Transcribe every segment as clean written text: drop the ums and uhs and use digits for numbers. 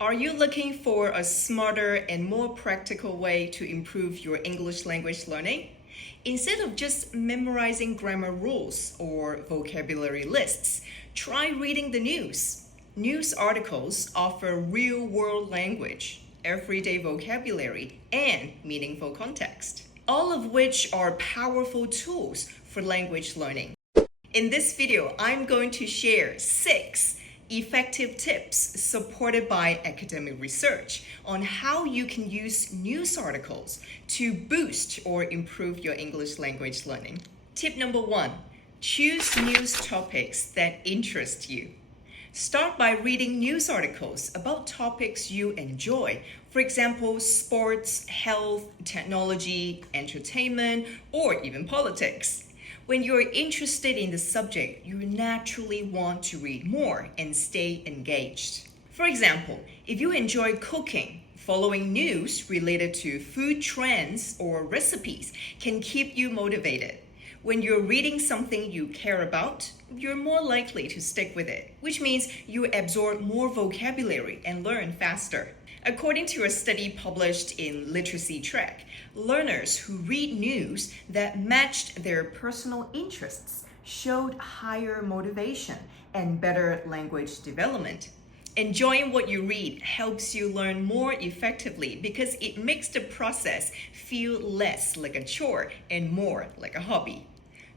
Are you looking for a smarter and more practical way to improve your English language learning? Instead of just memorizing grammar rules or vocabulary lists, try reading the news. News articles offer real-world language, everyday vocabulary, and meaningful context, all of which are powerful tools for language learning. In this video, I'm going to share 6 effective tips supported by academic research on how you can use news articles to boost or improve your English language learning. Tip number 1, choose news topics that interest you. Start by reading news articles about topics you enjoy. For example, sports, health, technology, entertainment, or even politics. When you're interested in the subject, you naturally want to read more and stay engaged. For example, if you enjoy cooking, following news related to food trends or recipes can keep you motivated. When you're reading something you care about, you're more likely to stick with it, which means you absorb more vocabulary and learn faster. According to a study published in Literacy Track, learners who read news that matched their personal interests showed higher motivation and better language development. Enjoying what you read helps you learn more effectively because it makes the process feel less like a chore and more like a hobby.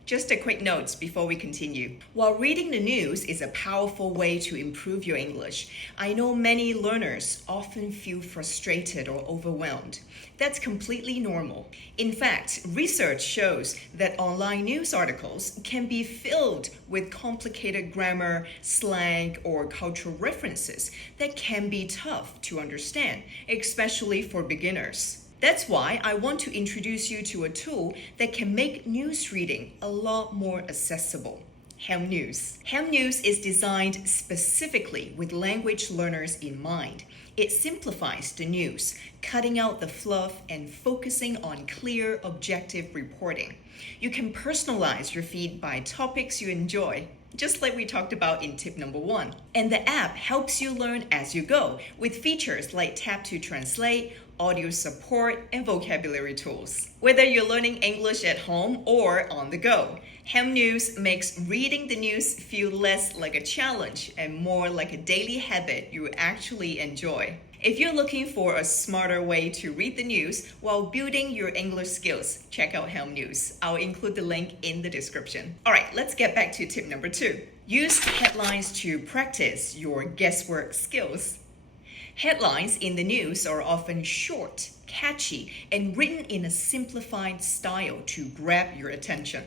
Just a quick note before we continue. While reading the news is a powerful way to improve your English, I know many learners often feel frustrated or overwhelmed. That's completely normal. In fact, research shows that online news articles can be filled with complicated grammar, slang, or cultural references that can be tough to understand, especially for beginners. That's why I want to introduce you to a tool that can make news reading a lot more accessible. Helm News. Helm News is designed specifically with language learners in mind. It simplifies the news, cutting out the fluff and focusing on clear, objective reporting. You can personalize your feed by topics you enjoy, just like we talked about in tip number 1. And the app helps you learn as you go with features like tap to translate, audio support, and vocabulary tools. Whether you're learning English at home or on the go, Helm News makes reading the news feel less like a challenge and more like a daily habit you actually enjoy. If you're looking for a smarter way to read the news while building your English skills, check out Helm News. I'll include the link in the description. All right, let's get back to tip number 2. Use headlines to practice your guesswork skills. Headlines in the news are often short, catchy, and written in a simplified style to grab your attention.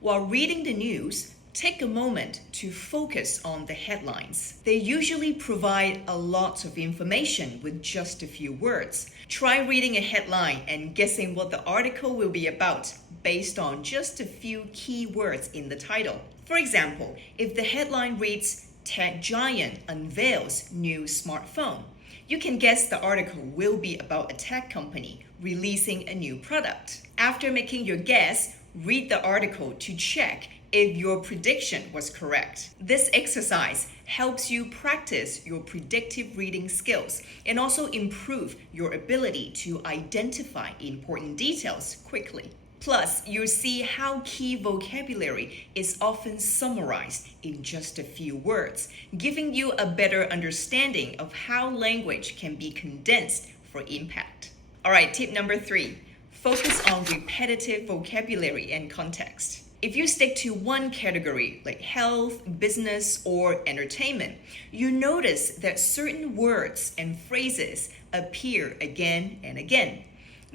While reading the news, take a moment to focus on the headlines. They usually provide a lot of information with just a few words. Try reading a headline and guessing what the article will be about based on just a few key words in the title. For example, if the headline reads, "Tech Giant Unveils New Smartphone," you can guess the article will be about a tech company releasing a new product. After making your guess, read the article to check if your prediction was correct. This exercise helps you practice your predictive reading skills and also improve your ability to identify important details quickly. Plus, you'll see how key vocabulary is often summarized in just a few words, giving you a better understanding of how language can be condensed for impact. All right, tip number 3, focus on repetitive vocabulary and context. If you stick to one category, like health, business, or entertainment, you notice that certain words and phrases appear again and again.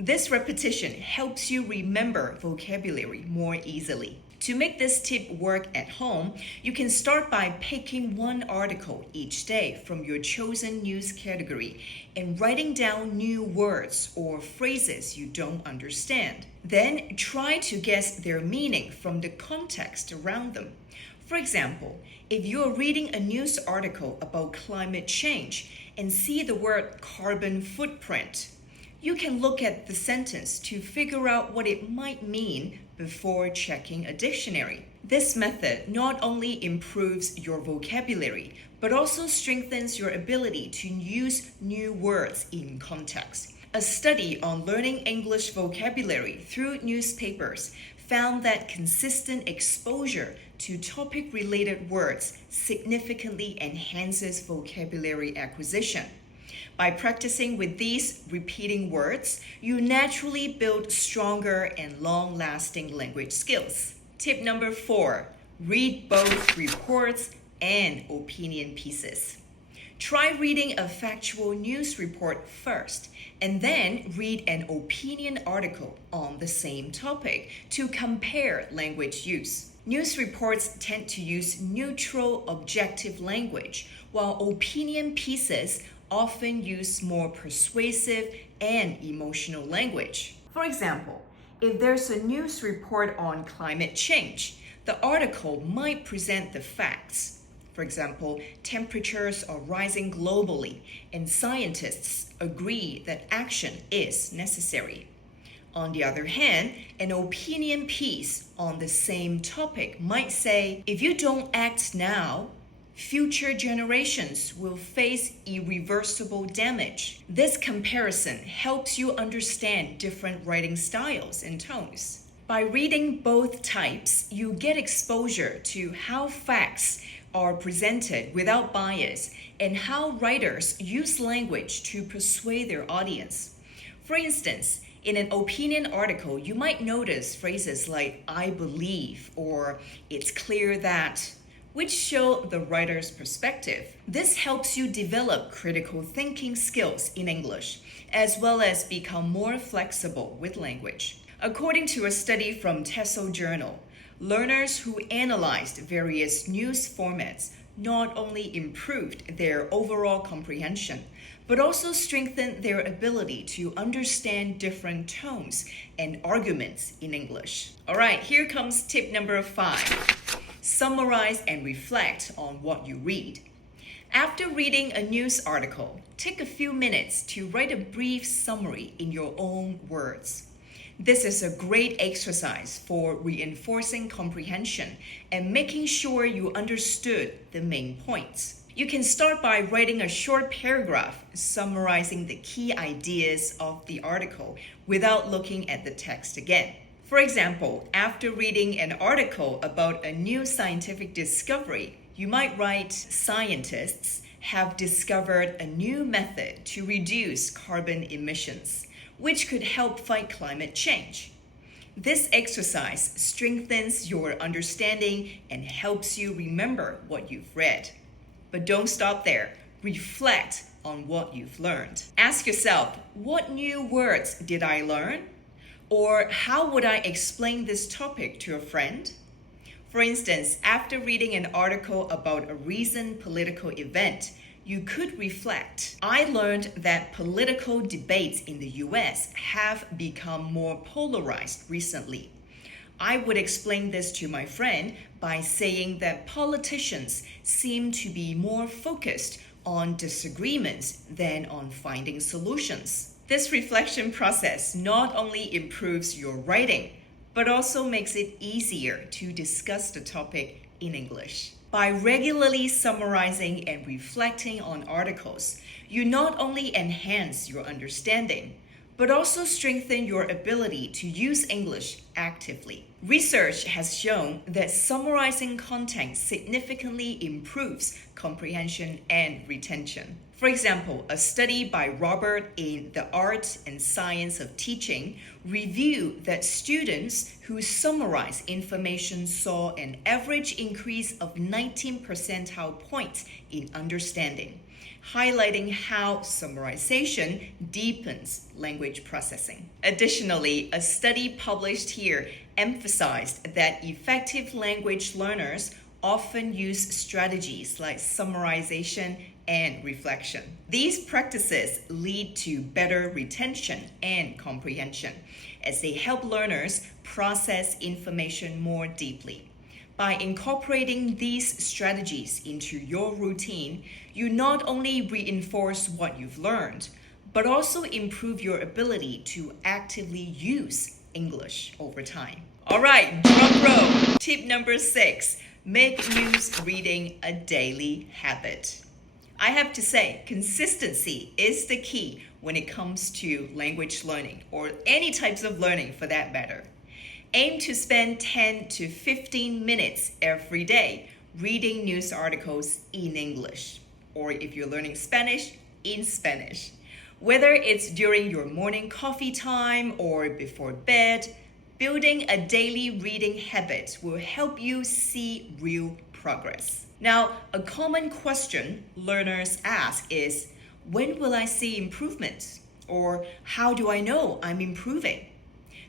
This repetition helps you remember vocabulary more easily. To make this tip work at home, you can start by picking one article each day from your chosen news category and writing down new words or phrases you don't understand. Then try to guess their meaning from the context around them. For example, if you're reading a news article about climate change and see the word carbon footprint, you can look at the sentence to figure out what it might mean before checking a dictionary. This method not only improves your vocabulary, but also strengthens your ability to use new words in context. A study on learning English vocabulary through newspapers found that consistent exposure to topic-related words significantly enhances vocabulary acquisition. By practicing with these repeating words, you naturally build stronger and long-lasting language skills. Tip number 4, read both reports and opinion pieces. Try reading a factual news report first, and then read an opinion article on the same topic to compare language use. News reports tend to use neutral, objective language, while opinion pieces often use more persuasive and emotional language. For example, if there's a news report on climate change, the article might present the facts. For example, temperatures are rising globally, and scientists agree that action is necessary. On the other hand, an opinion piece on the same topic might say, if you don't act now, future generations will face irreversible damage. This comparison helps you understand different writing styles and tones. By reading both types, you get exposure to how facts are presented without bias and how writers use language to persuade their audience. For instance, in an opinion article, you might notice phrases like "I believe" or "it's clear that," which show the writer's perspective. This helps you develop critical thinking skills in English, as well as become more flexible with language. According to a study from TESOL Journal, learners who analyzed various news formats not only improved their overall comprehension, but also strengthened their ability to understand different tones and arguments in English. All right, here comes tip number 5. Summarize and reflect on what you read. After reading a news article, take a few minutes to write a brief summary in your own words. This is a great exercise for reinforcing comprehension and making sure you understood the main points. You can start by writing a short paragraph summarizing the key ideas of the article without looking at the text again. For example, after reading an article about a new scientific discovery, you might write, "Scientists have discovered a new method to reduce carbon emissions, which could help fight climate change." This exercise strengthens your understanding and helps you remember what you've read. But don't stop there. Reflect on what you've learned. Ask yourself, what new words did I learn? Or how would I explain this topic to a friend? For instance, after reading an article about a recent political event, you could reflect. I learned that political debates in the US have become more polarized recently. I would explain this to my friend by saying that politicians seem to be more focused on disagreements than on finding solutions. This reflection process not only improves your writing, but also makes it easier to discuss the topic in English. By regularly summarizing and reflecting on articles, you not only enhance your understanding, but also strengthen your ability to use English actively. Research has shown that summarizing content significantly improves comprehension and retention. For example, a study by Robert in The Art and Science of Teaching revealed that students who summarize information saw an average increase of 19 percentile points in understanding, highlighting how summarization deepens language processing. Additionally, a study published here emphasized that effective language learners often use strategies like summarization and reflection. These practices lead to better retention and comprehension as they help learners process information more deeply. By incorporating these strategies into your routine, you not only reinforce what you've learned, but also improve your ability to actively use English over time. All right, drum roll. Tip number 6, Make news reading a daily habit. I have to say, consistency is the key when it comes to language learning, or any types of learning for that matter. Aim to spend 10 to 15 minutes every day reading news articles in English, or if you're learning Spanish, in Spanish. Whether it's during your morning coffee time or before bed, building a daily reading habit will help you see real progress. Now, a common question learners ask is, when will I see improvement? Or how do I know I'm improving?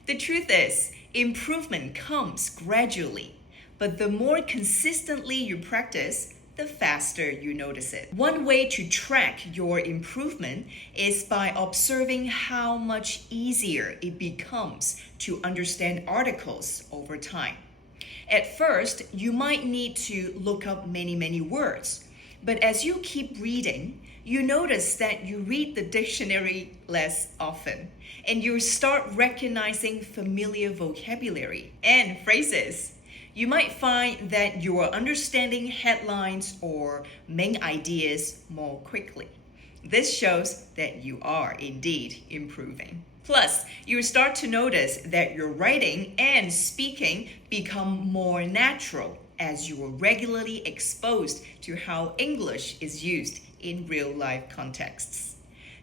The truth is, improvement comes gradually, but the more consistently you practice, the faster you notice it. One way to track your improvement is by observing how much easier it becomes to understand articles over time. At first, you might need to look up many words, but as you keep reading, you notice that you read the dictionary less often, and you start recognizing familiar vocabulary and phrases. You might find that you are understanding headlines or main ideas more quickly. This shows that you are indeed improving. Plus, you start to notice that your writing and speaking become more natural as you are regularly exposed to how English is used in real-life contexts.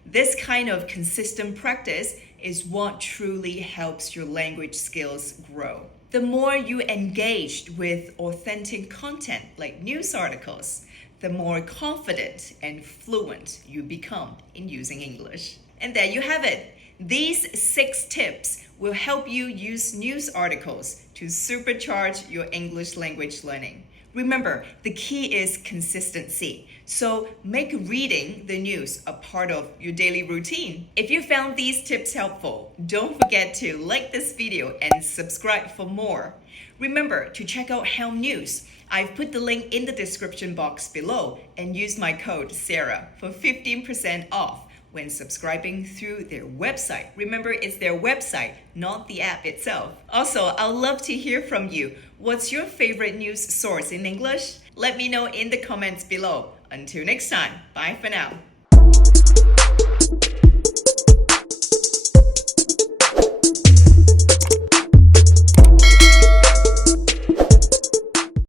This kind of consistent practice is what truly helps your language skills grow. The more you engage with authentic content like news articles, the more confident and fluent you become in using English. And there you have it. These 6 tips will help you use news articles to supercharge your English language learning. Remember, the key is consistency. So make reading the news a part of your daily routine. If you found these tips helpful, don't forget to like this video and subscribe for more. Remember to check out Helm News. I've put the link in the description box below and use my code Sarah for 15% off when subscribing through their website. Remember, it's their website, not the app itself. Also, I'd love to hear from you. What's your favorite news source in English? Let me know in the comments below. Until next time, bye for now.